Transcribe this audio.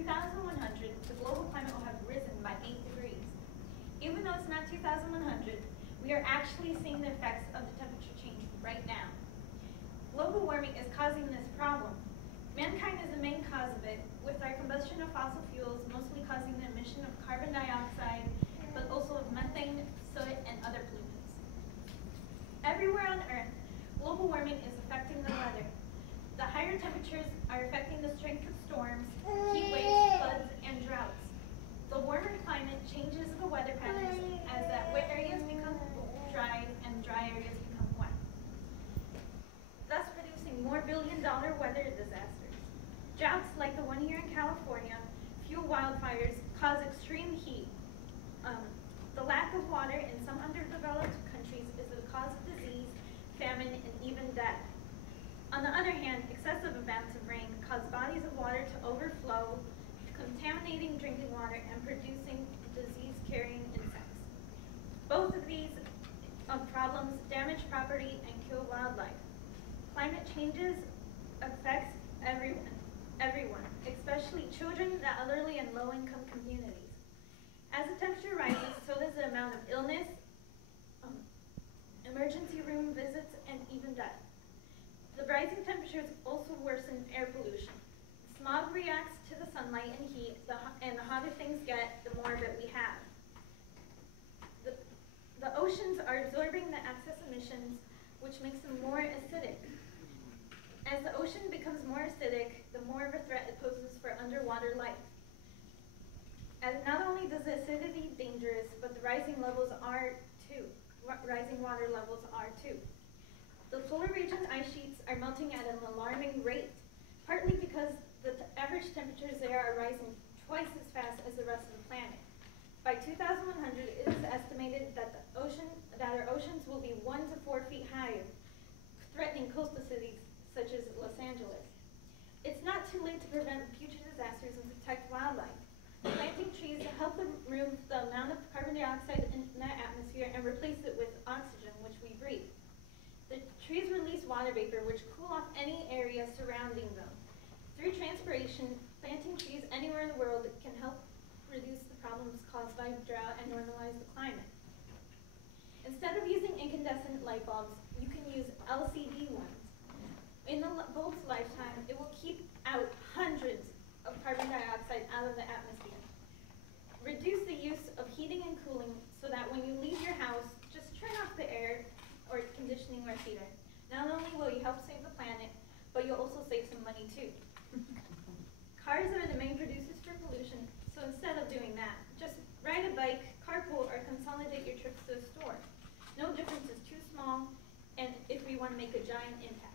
2100, the global climate will have risen by 8 degrees. Even though it's not 2100, we are actually seeing the effects of the temperature change right now. Global warming is causing this problem. Mankind is the main cause of it, with our combustion of fossil fuels mostly causing the emission of carbon dioxide, but also of methane, soot, and other pollutants. Everywhere on Earth, global warming is affecting the weather. The higher temperatures are affecting the strength of storms, heat waves, floods, and droughts. The warmer climate changes the weather patterns as that wet areas become dry and dry areas become wet, thus producing more billion-dollar weather disasters. Droughts like the one here in California fuel wildfires, cause extreme heat. The lack of water in some underdeveloped countries is the cause of disease, famine, and even death. On the other hand, excessive amounts of rain cause bodies of water to overflow, contaminating drinking water and producing disease-carrying insects. Both of these problems damage property and kill wildlife. Climate changes affects everyone, especially children, the elderly, and low-income communities. As the temperature rises, so does the amount of illness, emergency room visits, and even death. The rising temperatures also worsen air pollution. Smog reacts to the sunlight and heat, and the hotter things get, the more of it we have. The oceans are absorbing the excess emissions, which makes them more acidic. As the ocean becomes more acidic, the more of a threat it poses for underwater life. As not only does the acidity dangerous, but the rising levels are too. Rising water levels are too. The polar region ice sheets are melting at an alarming rate, partly because the average temperatures there are rising twice as fast as the rest of the planet. By 2100, it is estimated that our oceans will be 1 to 4 feet higher, threatening coastal cities such as Los Angeles. It's not too late to prevent future disasters and protect wildlife. Planting trees help remove the amount of carbon dioxide in the atmosphere and replace it with oxygen, which we breathe. The trees release water vapor, which cool off any area surrounding them. Through transpiration, planting trees anywhere in the world can help reduce the problems caused by drought and normalize the climate. Instead of using incandescent light bulbs, you can use LCD ones. In the bulb's lifetime, it will keep out hundreds of carbon dioxide out of the atmosphere. Reduce the use of heating and cooling so that when you leave your house, just turn off the air or conditioning or heater. Not only will you help save the planet, but you'll also save some money too. Cars are the main producers for pollution, so instead of doing that, just ride a bike, carpool, or consolidate your trips to a store. No difference is too small, and if we want to make a giant impact.